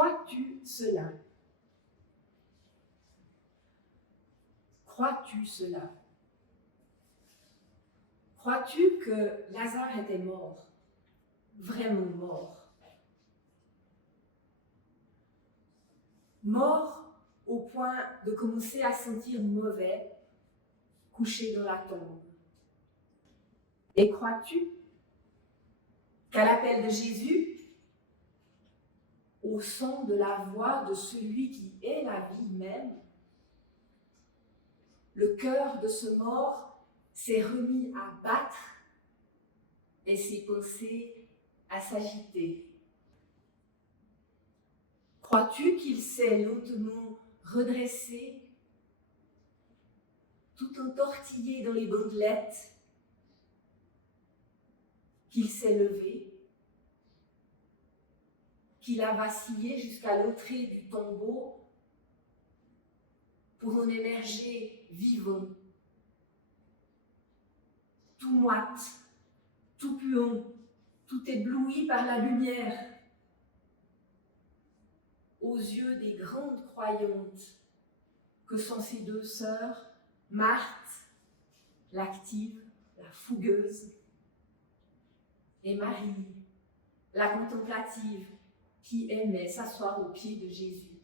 Crois-tu cela? Crois-tu cela? Crois-tu que Lazare était mort? Vraiment mort? Mort au point de commencer à sentir mauvais, couché dans la tombe. Et crois-tu qu'à l'appel de Jésus, au son de la voix de celui qui est la vie même, le cœur de ce mort s'est remis à battre et ses pensées à s'agiter? Crois-tu qu'il s'est lentement redressé, tout entortillé dans les bandelettes, qu'il s'est levé, qu'il a vacillé jusqu'à l'entrée du tombeau pour en émerger vivant, tout moite, tout puant, tout ébloui par la lumière, aux yeux des grandes croyantes que sont ces deux sœurs, Marthe, l'active, la fougueuse, et Marie, la contemplative, qui aimait s'asseoir aux pieds de Jésus.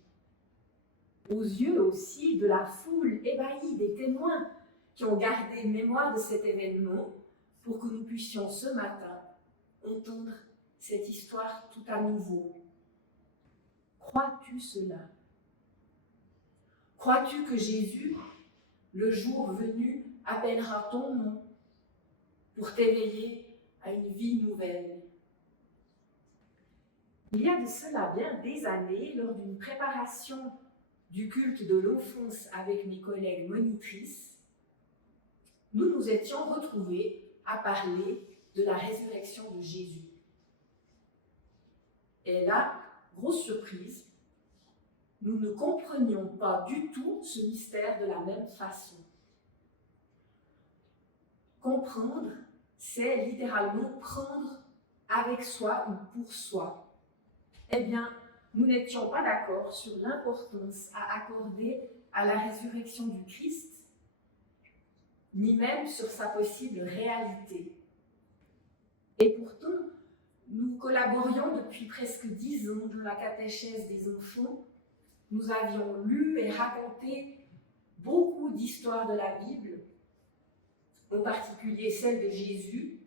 Aux yeux aussi de la foule ébahie des témoins qui ont gardé mémoire de cet événement pour que nous puissions ce matin entendre cette histoire tout à nouveau. Crois-tu cela? Crois-tu que Jésus, le jour venu, appellera ton nom pour t'éveiller à une vie nouvelle? Il y a de cela bien des années, lors d'une préparation du culte de l'enfance avec mes collègues monitrices, nous nous étions retrouvés à parler de la résurrection de Jésus. Et là, grosse surprise, nous ne comprenions pas du tout ce mystère de la même façon. Comprendre, c'est littéralement prendre avec soi ou pour soi. Eh bien, nous n'étions pas d'accord sur l'importance à accorder à la résurrection du Christ, ni même sur sa possible réalité. Et pourtant, nous collaborions depuis presque 10 ans dans la catéchèse des enfants. Nous avions lu et raconté beaucoup d'histoires de la Bible, en particulier celle de Jésus,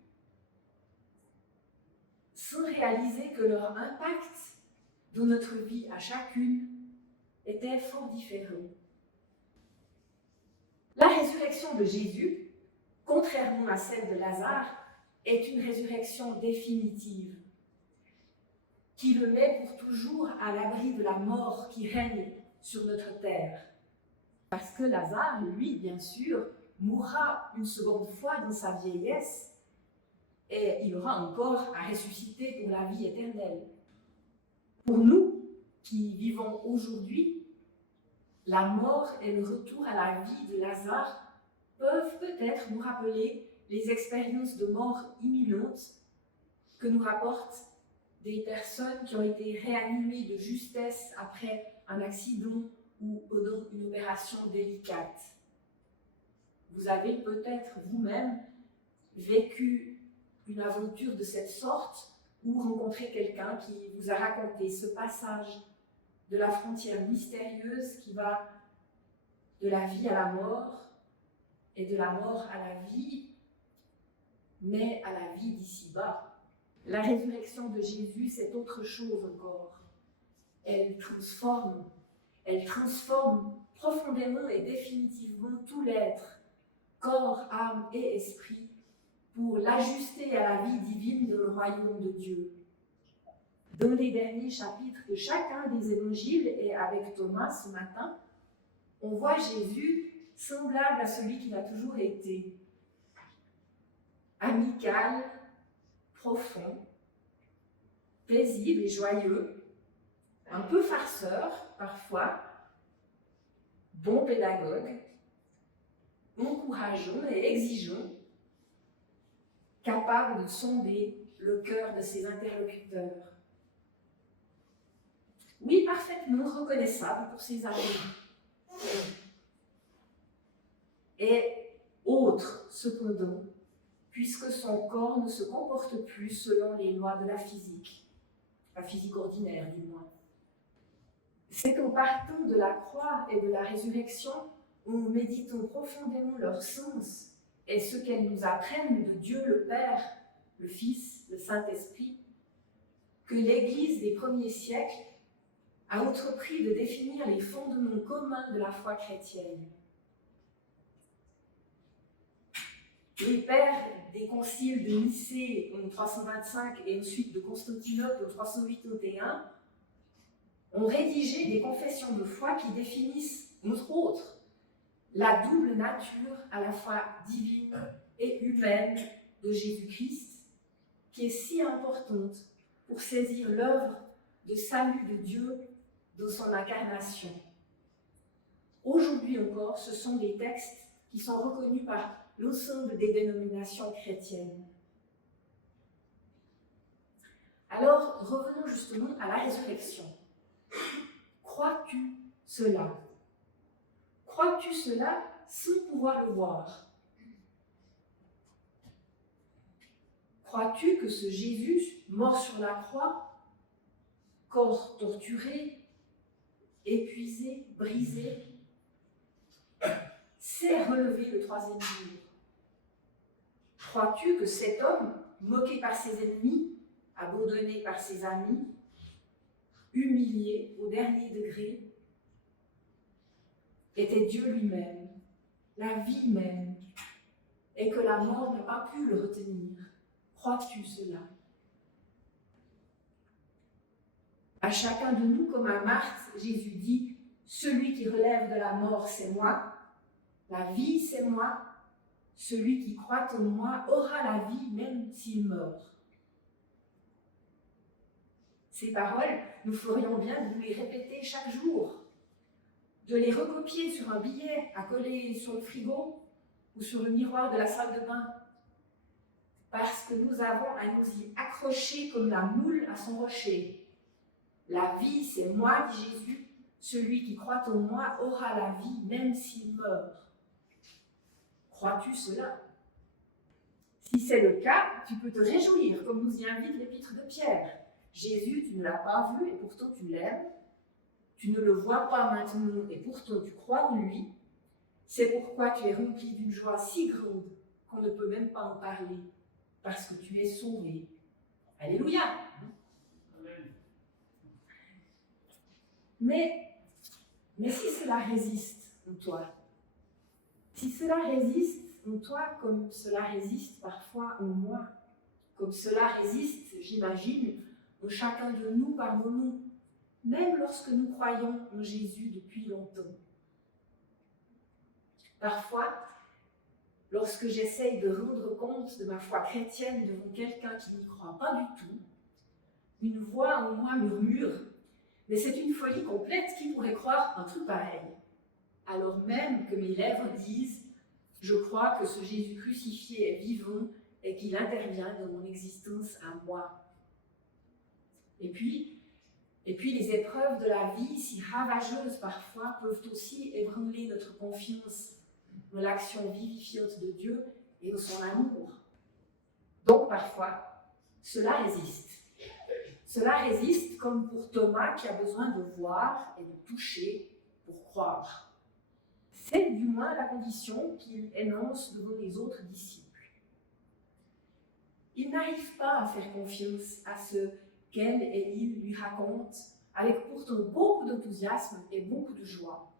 sans réaliser que leur impact dans notre vie à chacune était fort différent. La résurrection de Jésus, contrairement à celle de Lazare, est une résurrection définitive, qui le met pour toujours à l'abri de la mort qui règne sur notre terre. Parce que Lazare, lui, bien sûr, mourra une seconde fois dans sa vieillesse et il aura encore à ressusciter pour la vie éternelle. Pour nous qui vivons aujourd'hui, la mort et le retour à la vie de Lazare peuvent peut-être nous rappeler les expériences de mort imminente que nous rapportent des personnes qui ont été réanimées de justesse après un accident ou pendant une opération délicate. Vous avez peut-être vous-même vécu une aventure de cette sorte ou rencontré quelqu'un qui vous a raconté ce passage de la frontière mystérieuse qui va de la vie à la mort et de la mort à la vie, mais à la vie d'ici-bas. La résurrection de Jésus, c'est autre chose encore. Elle transforme profondément et définitivement tout l'être, corps, âme et esprit, pour l'ajuster à la vie divine dans le royaume de Dieu. Dans les derniers chapitres de chacun des évangiles, et avec Thomas ce matin, on voit Jésus semblable à celui qu'il a toujours été. Amical, profond, paisible et joyeux, un peu farceur parfois, bon pédagogue, encourageant et exigeant, capable de sonder le cœur de ses interlocuteurs. Oui, parfaitement reconnaissable pour ses amis. Et autre, cependant, puisque son corps ne se comporte plus selon les lois de la physique ordinaire du moins. C'est qu'en partant de la croix et de la résurrection, en méditant profondément leur sens et ce qu'elles nous apprennent de Dieu le Père, le Fils, le Saint-Esprit, que l'Église des premiers siècles a entrepris de définir les fondements communs de la foi chrétienne. Les pères des conciles de Nicée en 325 et ensuite de Constantinople en 381 ont rédigé des confessions de foi qui définissent, entre autres, la double nature à la fois divine et humaine de Jésus-Christ, qui est si importante pour saisir l'œuvre de salut de Dieu dans son incarnation. Aujourd'hui encore, ce sont des textes qui sont reconnus par l'ensemble des dénominations chrétiennes. Alors, revenons justement à la résurrection. Crois-tu cela? Crois-tu cela sans pouvoir le voir? Crois-tu que ce Jésus, mort sur la croix, corps torturé, épuisé, brisé, s'est relevé le troisième jour? Crois-tu que cet homme, moqué par ses ennemis, abandonné par ses amis, humilié au dernier degré, était Dieu lui-même, la vie même, et que la mort n'a pas pu le retenir? Crois-tu cela? À chacun de nous, comme à Marthe, Jésus dit « Celui qui relève de la mort, c'est moi. La vie, c'est moi. Celui qui croit en moi aura la vie, même s'il meurt. » Ces paroles, nous ferions bien de nous les répéter chaque jour, de les recopier sur un billet à coller sur le frigo ou sur le miroir de la salle de bain, parce que nous avons à nous y accrocher comme la moule à son rocher. La vie, c'est moi, dit Jésus. Celui qui croit en moi aura la vie, même s'il meurt. Crois-tu cela? Si c'est le cas, tu peux te réjouir, comme nous y invite l'épître de Pierre. Jésus, tu ne l'as pas vu et pourtant tu l'aimes. Tu ne le vois pas maintenant et pourtant tu crois en lui. C'est pourquoi tu es rempli d'une joie si grande qu'on ne peut même pas en parler, parce que tu es sauvé. Alléluia! Mais si cela résiste en toi, si cela résiste en toi comme cela résiste parfois en moi, comme cela résiste, j'imagine, en chacun de nous par moments, même lorsque nous croyons en Jésus depuis longtemps. Parfois, lorsque j'essaye de rendre compte de ma foi chrétienne devant quelqu'un qui n'y croit pas du tout, une voix en moi murmure « Mais c'est une folie complète, qui pourrait croire un truc pareil ?» Alors même que mes lèvres disent « Je crois que ce Jésus crucifié est vivant et qu'il intervient dans mon existence à moi. » Et puis les épreuves de la vie, si ravageuses parfois, peuvent aussi ébranler notre confiance dans l'action vivifiante de Dieu et dans son amour. Donc parfois, cela résiste. Cela résiste comme pour Thomas qui a besoin de voir et de toucher pour croire. C'est du moins la condition qu'il énonce devant les autres disciples. Il n'arrive pas à faire confiance à ce qu'elle et il lui racontent, avec pourtant beaucoup d'enthousiasme et beaucoup de joie.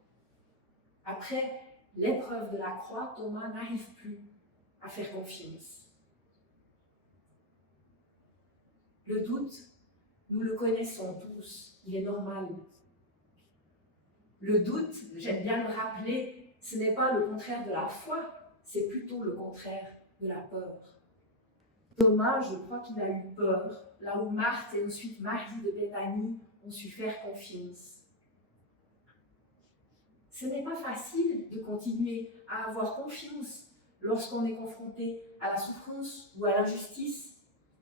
Après l'épreuve de la croix, Thomas n'arrive plus à faire confiance. Le doute, nous le connaissons tous, il est normal. Le doute, j'aime bien le rappeler, ce n'est pas le contraire de la foi, c'est plutôt le contraire de la peur. Thomas, je crois qu'il a eu peur, là où Marthe et ensuite Marie de Béthanie ont su faire confiance. Ce n'est pas facile de continuer à avoir confiance lorsqu'on est confronté à la souffrance ou à l'injustice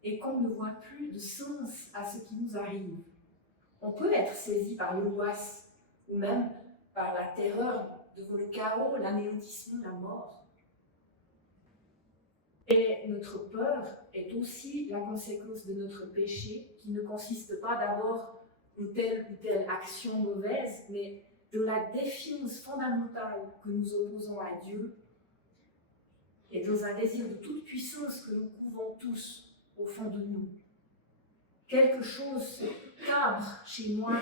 et qu'on ne voit plus de sens à ce qui nous arrive. On peut être saisi par l'angoisse ou même par la terreur devant le chaos, l'anéantissement, la mort. Et notre peur est aussi la conséquence de notre péché, qui ne consiste pas d'abord en telle ou telle action mauvaise, mais de la défiance fondamentale que nous opposons à Dieu et dans un désir de toute puissance que nous couvons tous au fond de nous. Quelque chose se cabre chez moi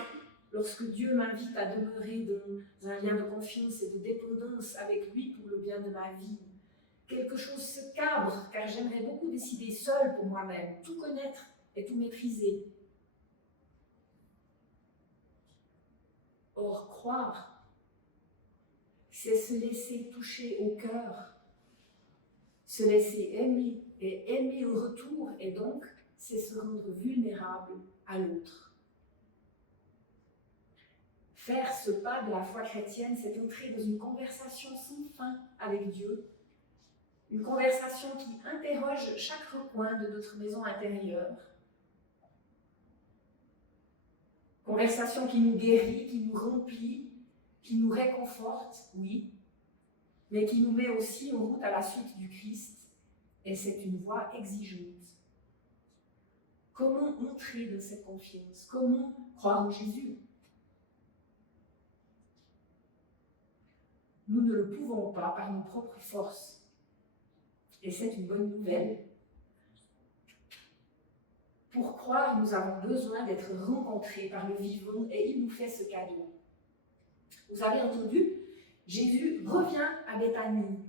lorsque Dieu m'invite à demeurer dans un lien de confiance et de dépendance avec lui pour le bien de ma vie. Quelque chose se cabre, car j'aimerais beaucoup décider seule pour moi-même, tout connaître et tout maîtriser. Or, croire, c'est se laisser toucher au cœur, se laisser aimer et aimer au retour, et donc, c'est se rendre vulnérable à l'autre. Faire ce pas de la foi chrétienne, c'est entrer dans une conversation sans fin avec Dieu, une conversation qui interroge chaque recoin de notre maison intérieure. Conversation qui nous guérit, qui nous remplit, qui nous réconforte, oui, mais qui nous met aussi en route à la suite du Christ, et c'est une voie exigeante. Comment entrer dans cette confiance? Comment croire en Jésus? Nous ne le pouvons pas par nos propres forces. Et c'est une bonne nouvelle. Pour croire, nous avons besoin d'être rencontrés par le vivant et il nous fait ce cadeau. Vous avez entendu, Jésus revient à Béthanie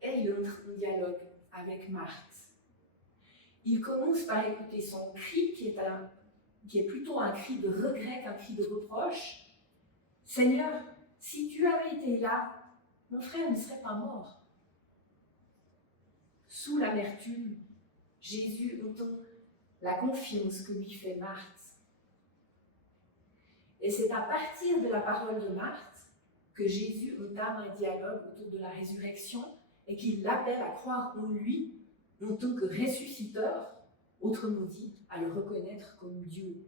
et il entre en dialogue avec Marthe. Il commence par écouter son cri qui est plutôt un cri de regret qu'un cri de reproche. « Seigneur, si tu avais été là, mon frère ne serait pas mort. » Sous l'amertume, Jésus entend la confiance que lui fait Marthe. Et c'est à partir de la parole de Marthe que Jésus entame un dialogue autour de la résurrection et qu'il l'appelle à croire en lui en tant que ressusciteur, autrement dit, à le reconnaître comme Dieu.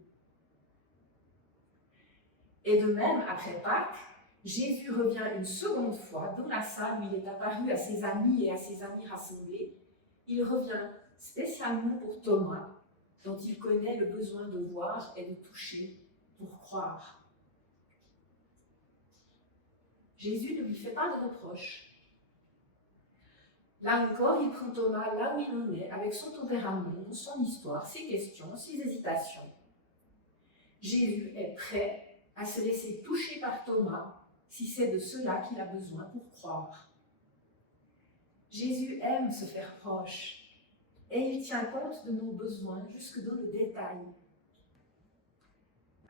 Et de même, après Pâques, Jésus revient une seconde fois dans la salle où il est apparu à ses amis et à ses amis rassemblés. Il revient spécialement pour Thomas, dont il connaît le besoin de voir et de toucher pour croire. Jésus ne lui fait pas de reproches. Là encore, il prend Thomas là où il en est, avec son tempérament, son histoire, ses questions, ses hésitations. Jésus est prêt à se laisser toucher par Thomas si c'est de cela qu'il a besoin pour croire. Jésus aime se faire proche et il tient compte de nos besoins jusque dans le détail.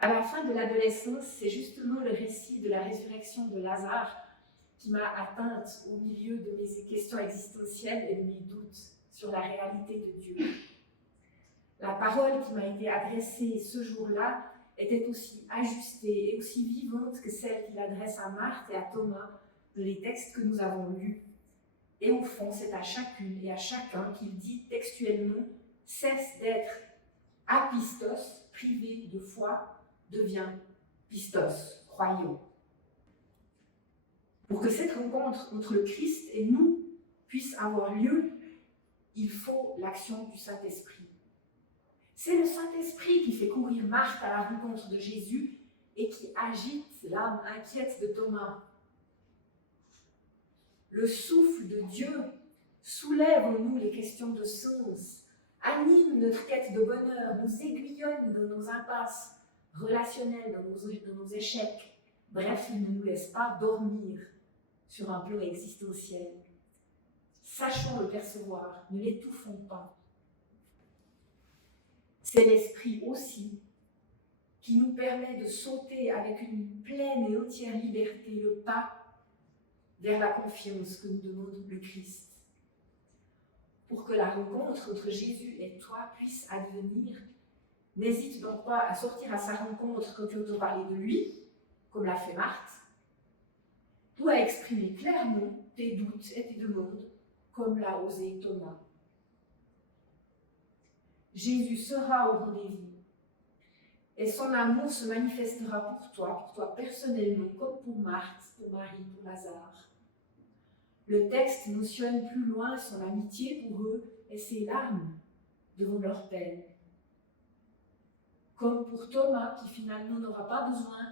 À la fin de l'adolescence, c'est justement le récit de la résurrection de Lazare qui m'a atteinte au milieu de mes questions existentielles et de mes doutes sur la réalité de Dieu. La parole qui m'a été adressée ce jour-là était aussi ajustée et aussi vivante que celle qu'il adresse à Marthe et à Thomas dans les textes que nous avons lus. Et au fond, c'est à chacune et à chacun qu'il dit textuellement « cesse d'être apistos, privé de foi, devient pistos, croyant ». Pour que cette rencontre entre le Christ et nous puisse avoir lieu, il faut l'action du Saint-Esprit. C'est le Saint-Esprit qui fait courir Marthe à la rencontre de Jésus et qui agite l'âme inquiète de Thomas. Le souffle de Dieu soulève en nous les questions de sens, anime notre quête de bonheur, nous aiguillonne dans nos impasses relationnelles, dans nos échecs. Bref, il ne nous laisse pas dormir sur un plan existentiel. Sachons le percevoir, ne l'étouffons pas. C'est l'Esprit aussi qui nous permet de sauter avec une pleine et entière liberté le pas vers la confiance que nous demande le Christ. Pour que la rencontre entre Jésus et toi puisse advenir, n'hésite donc pas à sortir à sa rencontre quand tu entends parler de lui, comme l'a fait Marthe, ou à exprimer clairement tes doutes et tes demandes, comme l'a osé Thomas. Jésus sera au rendez-vous. Et son amour se manifestera pour toi personnellement, comme pour Marthe, pour Marie, pour Lazare. Le texte mentionne plus loin son amitié pour eux et ses larmes devant leur peine. Comme pour Thomas, qui finalement n'aura pas besoin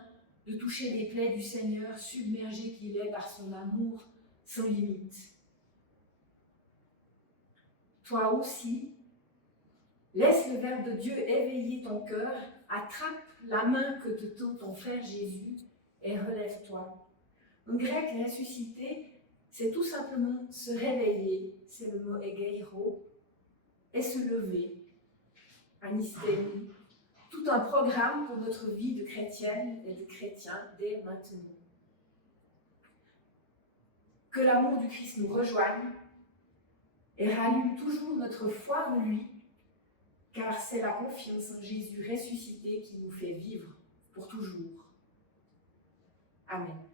de toucher les plaies du Seigneur, submergé qu'il est par son amour sans limite. Toi aussi, laisse le Verbe de Dieu éveiller ton cœur, attrape la main que te tend ton frère Jésus et relève-toi. En grec, ressusciter, c'est tout simplement se réveiller, c'est le mot egeiro, et se lever, anisthénie. Tout un programme pour notre vie de chrétienne et de chrétien dès maintenant. Que l'amour du Christ nous rejoigne et rallume toujours notre foi en lui, car c'est la confiance en Jésus ressuscité qui nous fait vivre pour toujours. Amen.